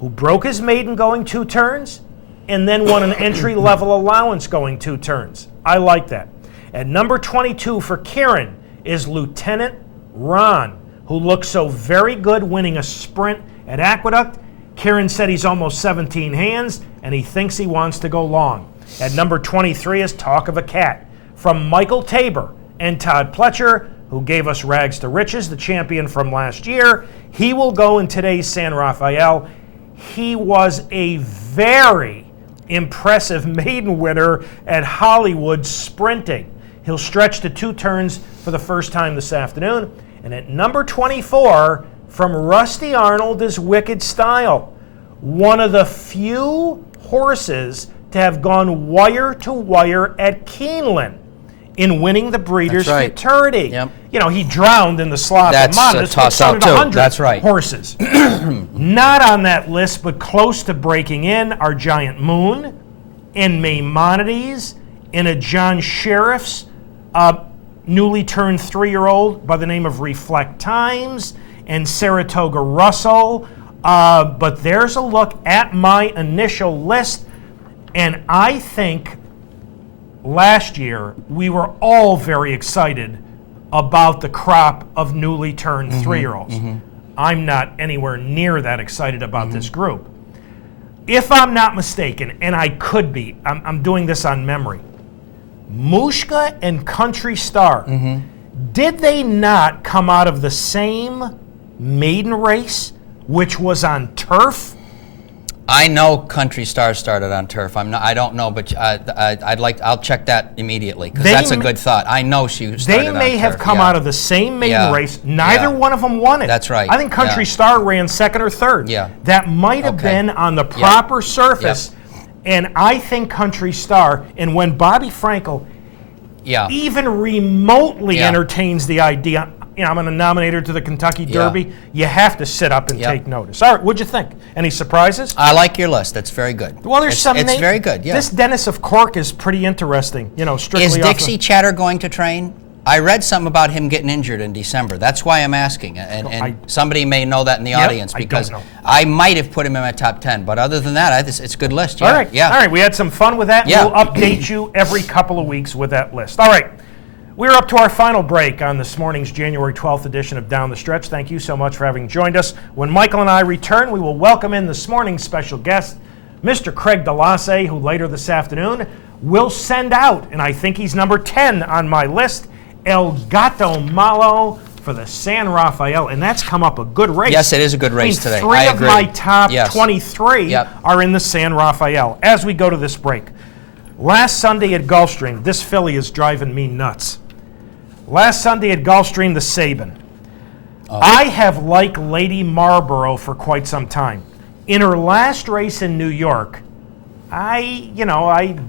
who broke his maiden going 2 turns and then won an entry-level allowance going 2 turns. I like that. At number 22 for Kieran is Lieutenant Ron, who looks so very good winning a sprint at Aqueduct. Kieran said he's almost 17 hands, and he thinks he wants to go long. At number 23 is Talk of a Cat from Michael Tabor and Todd Pletcher, who gave us Rags to Riches, the champion from last year. He will go in today's San Rafael. He was a very impressive maiden winner at Hollywood sprinting. He'll stretch to 2 turns for the first time this afternoon. And at number 24, from Rusty Arnold, is Wicked Style, one of the few horses to have gone wire to wire at Keeneland in winning the Breeders' That's right. Futurity. Yep. He drowned in the slop That's of a Modest, toss but so out did too. 100 That's right. horses. Not on that list, but close to breaking in are Giant Moon and Maimonides and a John Sheriff's newly turned 3-year-old by the name of Reflect Times and Saratoga Russell. But there's a look at my initial list, and I think last year we were all very excited about the crop of newly turned 3-year-olds. I'm not anywhere near that excited about this group. If I'm not mistaken, and I could be, I'm doing this on memory, Mushka and Country Star, did they not come out of the same maiden race, which was on turf? I know Country Star started on turf. I don't know, but I'll check that immediately because that's a good thought. I know she started on turf. They may have come out of the same maiden race. Neither one of them won it. That's right. I think Country Star ran second or third. Yeah. That might have been on the proper surface. And I think Country Star, and when Bobby Frankel even remotely entertains the idea, I'm going to nominate her to the Kentucky Derby, you have to sit up and take notice. All right, what'd you think? Any surprises? I like your list. That's very good. Well, there's some It's very good, This Dennis of Cork is pretty interesting, strictly Is off Dixie Chatter going to train? I read something about him getting injured in December. That's why I'm asking. And somebody may know that in the audience because I might have put him in my top 10. But other than that, it's a good list. All right. All right. We had some fun with that. We'll update you every couple of weeks with that list. All right. We're up to our final break on this morning's January 12th edition of Down the Stretch. Thank you so much for having joined us. When Michael and I return, we will welcome in this morning's special guest, Mr. Craig DOLLASE, who later this afternoon will send out, and I think he's number 10 on my list, El Gato Malo for the San Rafael, and that's come up a good race. Yes, it is a good race today. Three I of agree. my top 23 are in the San Rafael. As we go to this break, last Sunday at Gulfstream, this filly is driving me nuts. Last Sunday at Gulfstream, the Sabin. I have liked Lady Marlborough for quite some time. In her last race in New York, I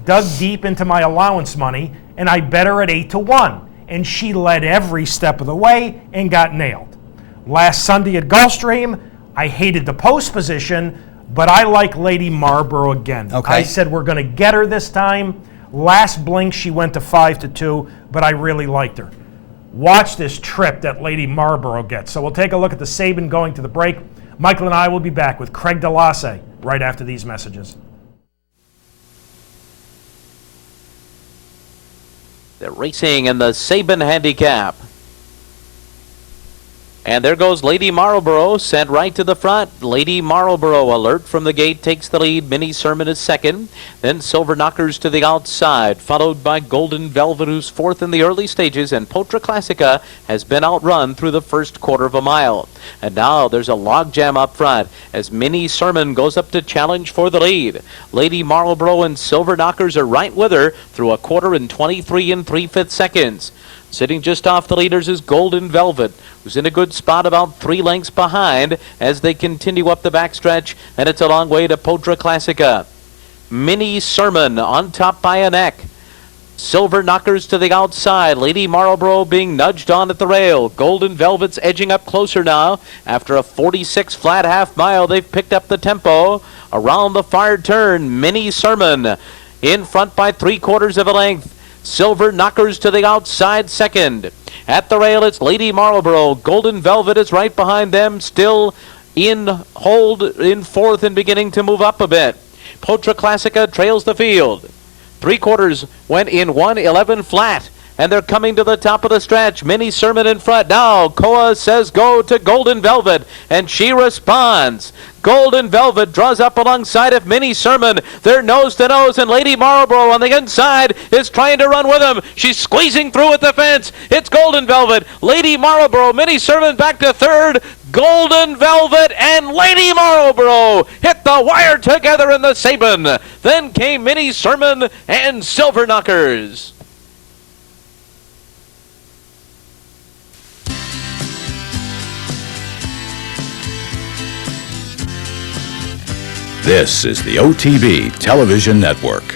dug deep into my allowance money and I bet her at 8-1. And she led every step of the way and got nailed. Last Sunday at Gulfstream, I hated the post position, but I like Lady Marlborough again. I said we're going to get her this time. Last blink, she went to 5-2, but I really liked her. Watch this trip that Lady Marlborough gets. So we'll take a look at the Sabin going to the break. Michael and I will be back with Craig DOLLASE right after these messages. They're racing in the Sabin handicap. And there goes Lady Marlborough, sent right to the front. Lady Marlborough, alert from the gate, takes the lead. Minnie Sermon is second. Then Silver Knockers to the outside, followed by Golden Velvet, who's fourth in the early stages. And Potra Classica has been outrun through the first quarter of a mile. And now there's a logjam up front as Minnie Sermon goes up to challenge for the lead. Lady Marlborough and Silver Knockers are right with her through a quarter in 23 3/5 seconds. Sitting just off the leaders is Golden Velvet, who's in a good spot about 3 lengths behind as they continue up the backstretch, and it's a long way to Potra Classica. Minnie Sermon on top by a neck. Silver Knockers to the outside. Lady Marlborough being nudged on at the rail. Golden Velvet's edging up closer now. After a 46 flat half mile, they've picked up the tempo. Around the far turn, Minnie Sermon in front by 3/4 of a length. Silver Knockers to the outside second. At the rail, it's Lady Marlborough. Golden Velvet is right behind them, still in hold in fourth and beginning to move up a bit. Potra Classica trails the field. 3/4 went in 1:11 flat, and they're coming to the top of the stretch. Minnie Sermon in front. Now Koa says go to Golden Velvet, and she responds. Golden Velvet draws up alongside of Minnie Sermon. They're nose to nose, and Lady Marlborough on the inside is trying to run with them. She's squeezing through at the fence. It's Golden Velvet, Lady Marlborough, Minnie Sermon back to third. Golden Velvet and Lady Marlborough hit the wire together in the Sabin. Then came Minnie Sermon and Silver Knockers. This is the OTB Television Network.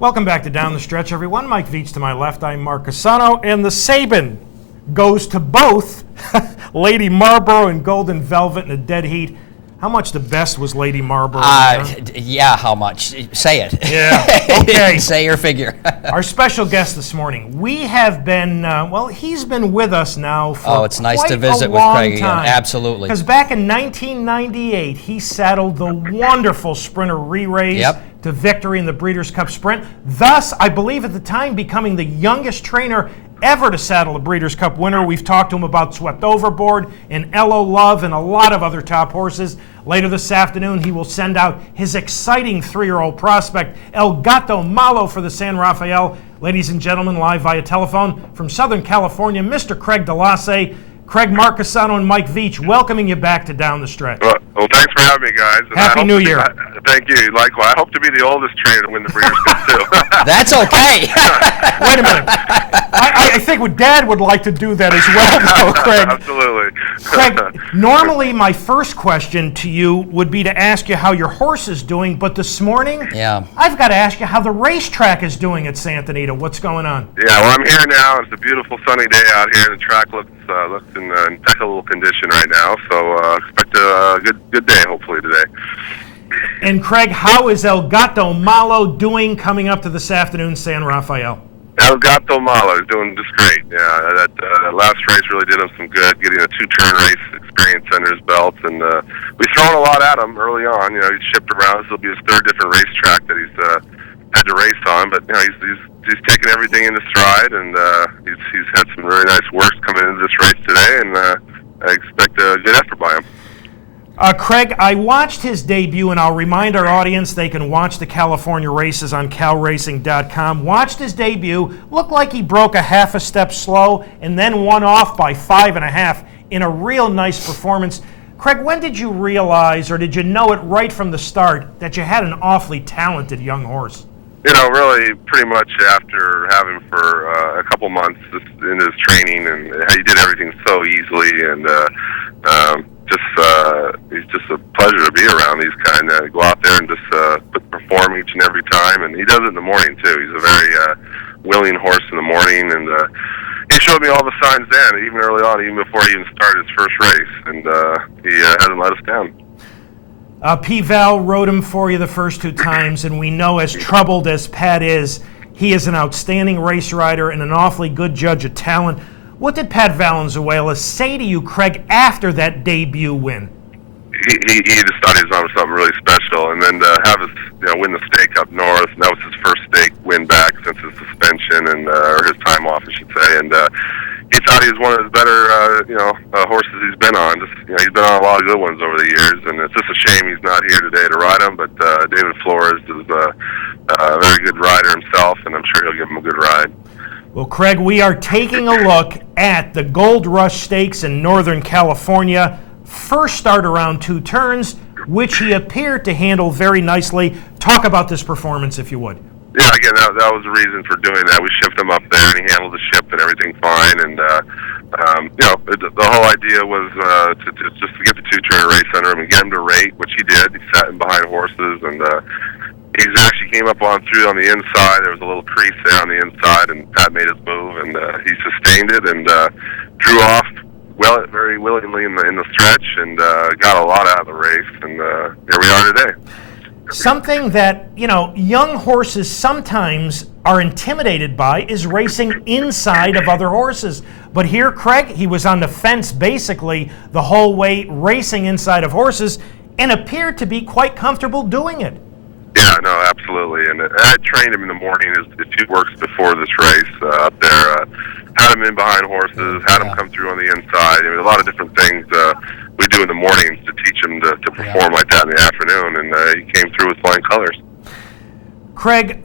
Welcome back to Down the Stretch, everyone. Mike Veach to my left. I'm Mark Casano, and the Sabin goes to both Lady Marlboro and Golden Velvet in a dead heat. How much the best was Lady Marlboro? Yeah, how much? Say it. Yeah, okay. Say your figure. Our special guest this morning, we have been, he's been with us now for it's nice quite to visit a with long Craig again. time. Absolutely. Because back in 1998, he saddled the wonderful Sprinter Re-Race to victory in the Breeders' Cup Sprint, thus, I believe at the time, becoming the youngest trainer ever to saddle a Breeders' Cup winner. We've talked to him about Swept Overboard and Elo Love and a lot of other top horses. Later this afternoon, he will send out his exciting 3-year-old prospect, El Gato Malo, for the San Rafael. Ladies and gentlemen, live via telephone from Southern California, Mr. Craig DOLLASE. Craig, Mark Casano, and Mike Veach welcoming you back to Down the Stretch. Well, thanks for having me, guys. And Happy New Year. Thank you. Likewise. I hope to be the oldest trainer to win the Breeders' Cup, too. That's okay. Wait a minute. I think what Dad would like to do that as well, though, Craig. Absolutely. Craig, normally my first question to you would be to ask you how your horse is doing, but this morning, I've got to ask you how the racetrack is doing at Santa Anita. What's going on? Yeah, well, I'm here now. It's a beautiful sunny day out here. The track looks in impeccable condition right now, so expect a good day, hopefully, today. And Craig, how is El Gato Malo doing coming up to this afternoon's San Rafael? El Gato Malo is doing just great. Yeah, that last race really did him some good, getting a 2-turn race experience under his belt, and we've thrown a lot at him early on. You know, he's shipped around. This will be his 3rd different racetrack that he's had to race on, but you know, he's taken everything into stride, and he's had some really nice works coming into this race today, and I expect a good effort by him. Craig, I watched his debut, and I'll remind our audience they can watch the California races on calracing.com. Watched his debut, looked like he broke a half a step slow, and then won off by 5.5 in a real nice performance. Craig, when did you realize, or did you know it right from the start, that you had an awfully talented young horse? You know, really, pretty much after having for a couple months in his training, and he did everything so easily, and he's just a pleasure to be around. These kind of go out there and just perform each and every time, and he does it in the morning too. He's a very willing horse in the morning, and he showed me all the signs then, even early on, even before he even started his first race, and he hasn't let us down. P-Val rode him for you the first 2 times, and we know, as troubled as Pat is, he is an outstanding race rider and an awfully good judge of talent. What did Pat Valenzuela say to you, Craig, after that debut win? He just thought he was on something really special, and then to have us win the stake up north, and that was his first stake win back since his suspension, and or his time off, I should say, and he thought he was one of the better horses he's been on. He's been on a lot of good ones over the years, and it's just a shame he's not here today to ride them, but David Flores is a very good rider himself, and I'm sure he'll give him a good ride. Well, Craig, we are taking a look at the Gold Rush Stakes in Northern California. First start around 2 turns, which he appeared to handle very nicely. Talk about this performance, if you would. Yeah, again, that was the reason for doing that. We shipped him up there, and he handled the ship and everything fine. And the whole idea was to get the 2-turn race under him and get him to rate, which he did. He sat in behind horses, and he actually came up on through on the inside. There was a little crease there on the inside, and Pat made his move, and he sustained it and drew off very willingly in the stretch, and got a lot out of the race, and here we are today. Something that, young horses sometimes are intimidated by is racing inside of other horses. But here, Craig, he was on the fence basically the whole way, racing inside of horses, and appeared to be quite comfortable doing it. Yeah, no, absolutely. And I trained him in the morning as 2 works before this race up there. Had him in behind horses, had him come through on the inside. I mean, a lot of different things we do in the mornings to teach him to perform like that in the afternoon, and he came through with flying colors. Craig,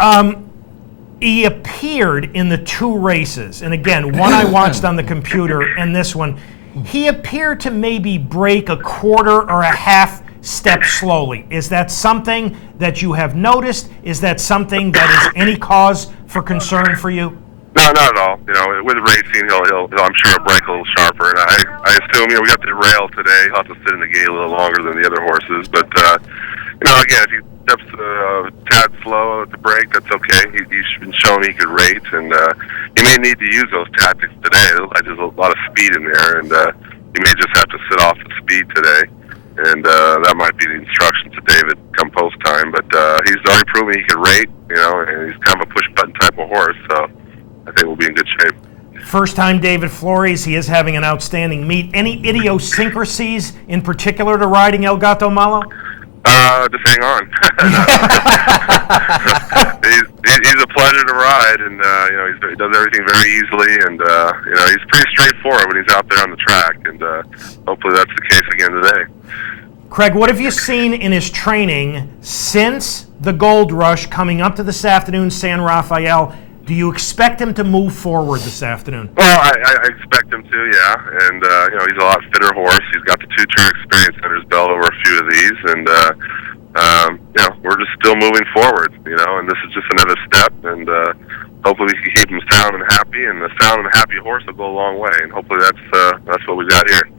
he appeared in the 2 races, and again, one I watched on the computer and this one, he appeared to maybe break a quarter or a half step slowly. Is that something that you have noticed? Is that something that is any cause for concern for you? No, not at all. With racing, I'm sure he'll break a little sharper. And I assume, we got the rail today. He'll have to sit in the gate a little longer than the other horses. But, again, if he steps a tad slow at the break, that's okay. He's been shown he could rate, and he may need to use those tactics today. There's a lot of speed in there, and he may just have to sit off the speed today. And that might be the instruction to David come post time. But he's already proven he can rate, and he's kind of a push-button type of horse, so I think we'll be in good shape. First time David Flores, he is having an outstanding meet. Any idiosyncrasies in particular to riding El Gato Malo? Just hang on. He's a pleasure to ride, and he does everything very easily, and he's pretty straightforward when he's out there on the track, and hopefully that's the case again today. Craig, what have you seen in his training since the Gold Rush coming up to this afternoon, San Rafael? Do you expect him to move forward this afternoon? Well, I expect him to, yeah. And, he's a lot fitter horse. He's got the two-turn experience under his belt over a few of these. And, we're just still moving forward, and this is just another step. And hopefully we can keep him sound and happy. And the sound and happy horse will go a long way. And hopefully that's what we got here.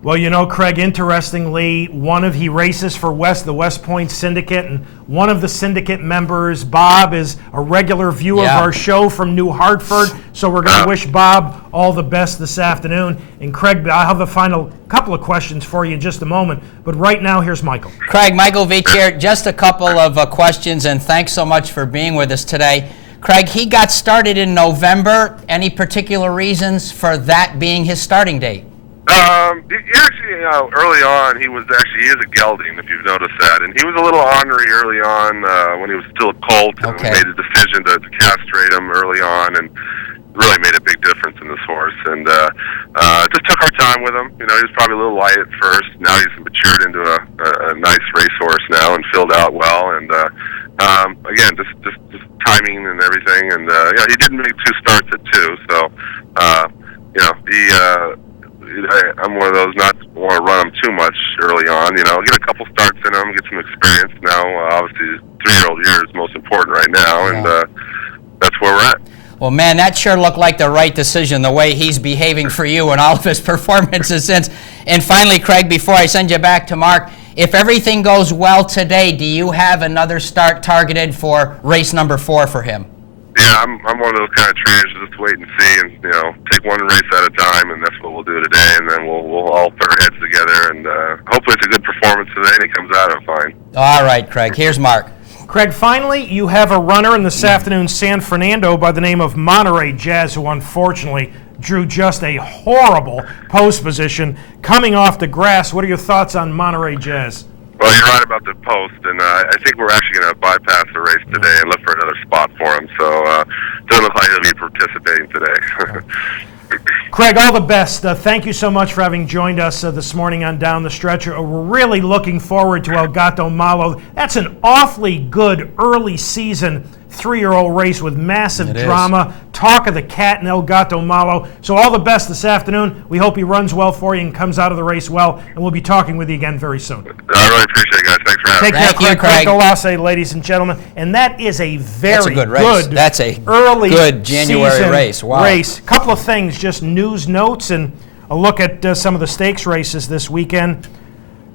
Well, Craig, interestingly, he races for the West Point Syndicate, and one of the syndicate members, Bob, is a regular viewer of our show from New Hartford, so we're going to wish Bob all the best this afternoon. And Craig, I'll have a final couple of questions for you in just a moment, but right now, here's Michael. Craig, Michael VIETCH here. Just a couple of questions, and thanks so much for being with us today. Craig, he got started in November. Any particular reasons for that being his starting date? Early on, he is a gelding, if you've noticed that, and he was a little ornery early on when he was still a colt, and we made a decision to castrate him early on, and really made a big difference in this horse, and just took our time with him. He was probably a little light at first. Now he's matured into a nice racehorse now and filled out well, and again, just timing and everything, and he didn't make 2 starts at 2, so I'm one of those not want to run him too much early on. Get a couple starts in him, get some experience. Now, obviously, 3-year-old year is most important right now, and that's where we're at. Well, man, that sure looked like the right decision, the way he's behaving for you and all of his performances since. And finally, Craig, before I send you back to Mark, if everything goes well today, do you have another start targeted for race number 4 for him? Yeah, I'm one of those kind of trainers to just wait and see, and take one race at a time, and that's what we'll do today. And then we'll all put our heads together, and hopefully it's a good performance today, and he comes out of it fine. All right, Craig. Here's Mark. Craig, finally, you have a runner in this afternoon, San Fernando, by the name of Monterey Jazz, who unfortunately drew just a horrible post position coming off the grass. What are your thoughts on Monterey Jazz? Well, you're right about the post, and I think we're actually going to bypass the race today and look for another spot for him. So it doesn't look like he'll be participating today. Craig, all the best. Thank you so much for having joined us this morning on Down the Stretch. We're really looking forward to El Gato Malo. That's an awfully good early season 3-year-old race with massive drama. Talk of the cat and El Gato Malo. So all the best this afternoon. We hope he runs well for you and comes out of the race well. And we'll be talking with you again very soon. I really appreciate it, guys. Thanks for having me. Take care, Craig DOLLASE, ladies and gentlemen. And that is a very good race. That's a early good January race. Wow. Race. Couple of things, just news notes and a look at some of the stakes races this weekend.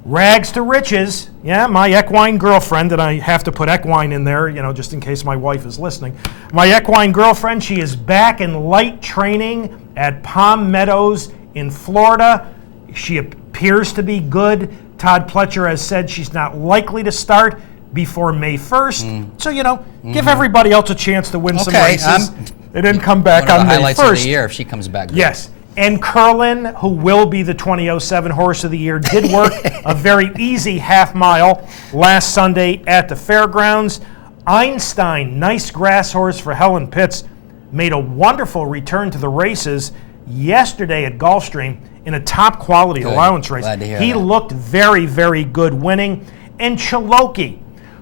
Rags to riches. Yeah, my equine girlfriend, and I have to put equine in there, just in case my wife is listening. My equine girlfriend, she is back in light training at Palm Meadows in Florida. She appears to be good. Todd Pletcher has said she's not likely to start before May 1st. So, give everybody else a chance to win some races. They didn't come back on May 1st. Highlights of the year if she comes back. Good. Yes. And Curlin, who will be the 2007 Horse of the Year, did work a very easy half-mile last Sunday at the fairgrounds. Einstein, nice grass horse for Helen Pitts, made a wonderful return to the races yesterday at Gulfstream in a top-quality allowance race. Glad to hear he that. looked very, very good winning. And Chaloki,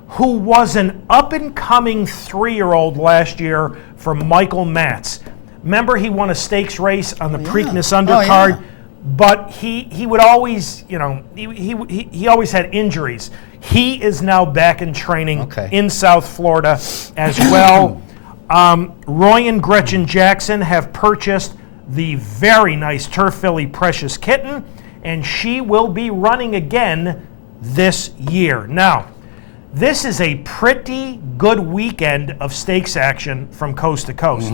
who was an up-and-coming 3-year-old last year for Michael Matz. Remember, he won a stakes race on the Preakness undercard, but he would always, he always had injuries. He is now back in training in South Florida as well. Roy and Gretchen Jackson have purchased the very nice Turf Filly Precious Kitten, and she will be running again this year. Now, this is a pretty good weekend of stakes action from coast to coast.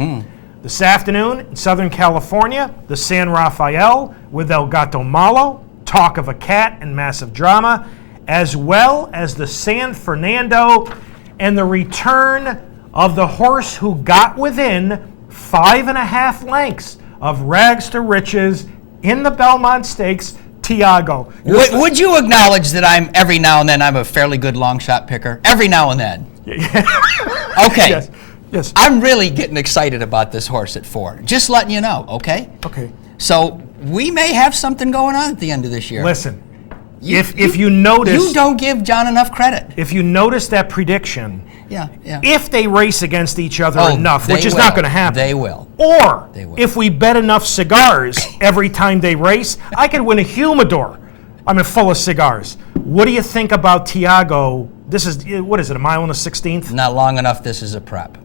This afternoon in Southern California, the San Rafael with El Gato Malo, Talk of a Cat and Massive Drama, as well as the San Fernando and the return of the horse who got within 5.5 lengths of rags to riches in the Belmont Stakes, Tiago. Would you acknowledge that every now and then I'm a fairly good long shot picker? Every now and then. Okay. Yes. Yes. I'm really getting excited about this horse at 4. Just letting you know, okay? Okay. So we may have something going on at the end of this year. Listen, if you notice... You don't give John enough credit. If you notice that prediction, Yeah. if they race against each other enough, they which is will. not going to happen. They will. Or They will. if we bet enough cigars every time they race, I could win a humidor. Full of cigars. What do you think about Tiago? This is, what is it, a mile and a 16th? Not long enough, this is a prep.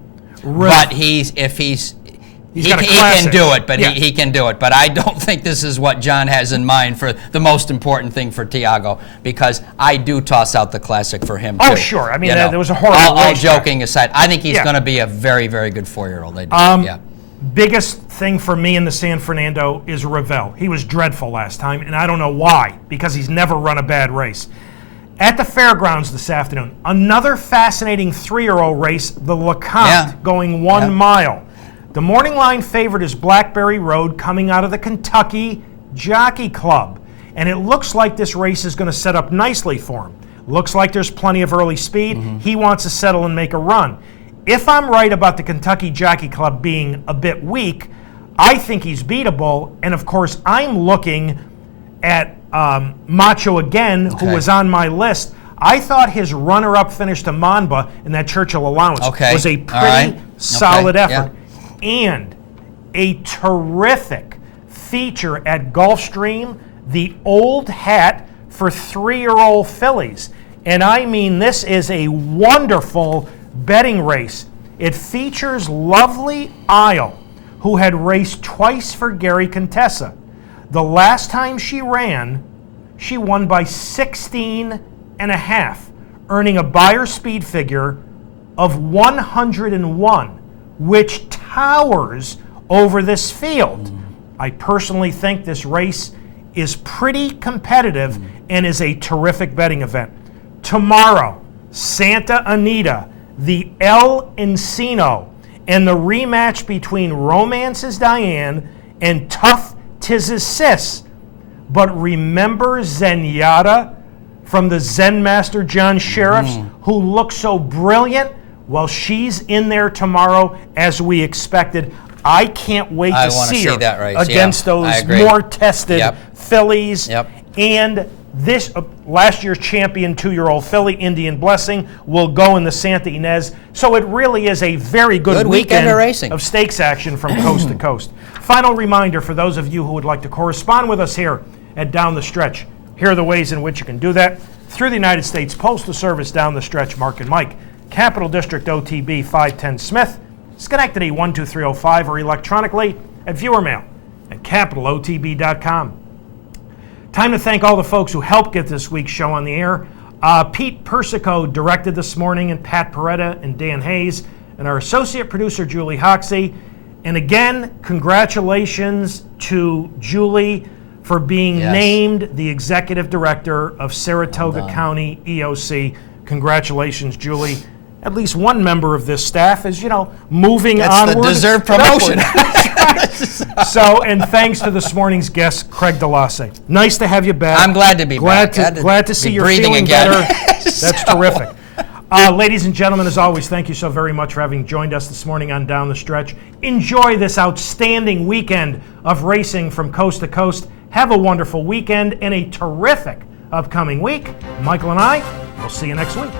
Really? But he got a can classic. do it, but Yeah. he can do it. But I don't think this is what John has in mind for the most important thing for Tiago, because I do toss out the classic for him, too. Oh, sure. There was a horrible All racetrack. joking aside, I think he's Yeah. going to be a very, very good 4-year-old. Yeah. Biggest thing for me in the San Fernando is Ravel. He was dreadful last time, and I don't know why, because he's never run a bad race. At the fairgrounds this afternoon, another fascinating 3-year-old race, the LeCompte, going 1 mile. The morning line favorite is Blackberry Road, coming out of the Kentucky Jockey Club. And it looks like this race is going to set up nicely for him. Looks like there's plenty of early speed. He wants to settle and make a run. If I'm right about the Kentucky Jockey Club being a bit weak, I think he's beatable. And of course, I'm looking at Macho again, who was on my list. I thought his runner-up finish to Monba in that Churchill allowance was a pretty solid effort. And a terrific feature at Gulfstream, the old hat for 3-year-old fillies. And I mean, this is a wonderful betting race. It features Lovely Isle, who had raced twice for Gary Contessa. The last time she ran, she won by 16.5, earning a buyer speed figure of 101, which towers over this field. I personally think this race is pretty competitive and is a terrific betting event. Tomorrow, Santa Anita, the El Encino, and the rematch between Romance's Diane and Tough Tiz's Sis. But remember Zenyatta from the Zen Master John Sheriffs, who looks so brilliant? Well, she's in there tomorrow as we expected. I can't wait to see her that race. against those more tested fillies. And this last year's champion 2-year-old filly, Indian Blessing, will go in the Santa Ynez. So it really is a very good weekend of racing, of stakes action from coast to coast. Final reminder for those of you who would like to correspond with us here at Down the Stretch. Here are the ways in which you can do that. Through the United States Postal Service, Down the Stretch, Mark and Mike. Capital District OTB 510 Smith, Schenectady 12305, or electronically at viewermail at capitalotb.com. Time to thank all the folks who helped get this week's show on the air. Pete Persico directed this morning, and Pat Peretta and Dan Hayes, and our associate producer, Julie Hoxie. And again, congratulations to Julie for being named the executive director of Saratoga County EOC. Congratulations, Julie. At least one member of this staff is, moving onward. That's the deserved promotion. So, and thanks to this morning's guest, Craig DOLLASE. Nice to have you back. I'm glad to be back. Glad to see you're feeling again. better. That's terrific. Ladies and gentlemen, as always, thank you so very much for having joined us this morning on Down the Stretch. Enjoy this outstanding weekend of racing from coast to coast. Have a wonderful weekend and a terrific upcoming week. Michael and I will see you next week.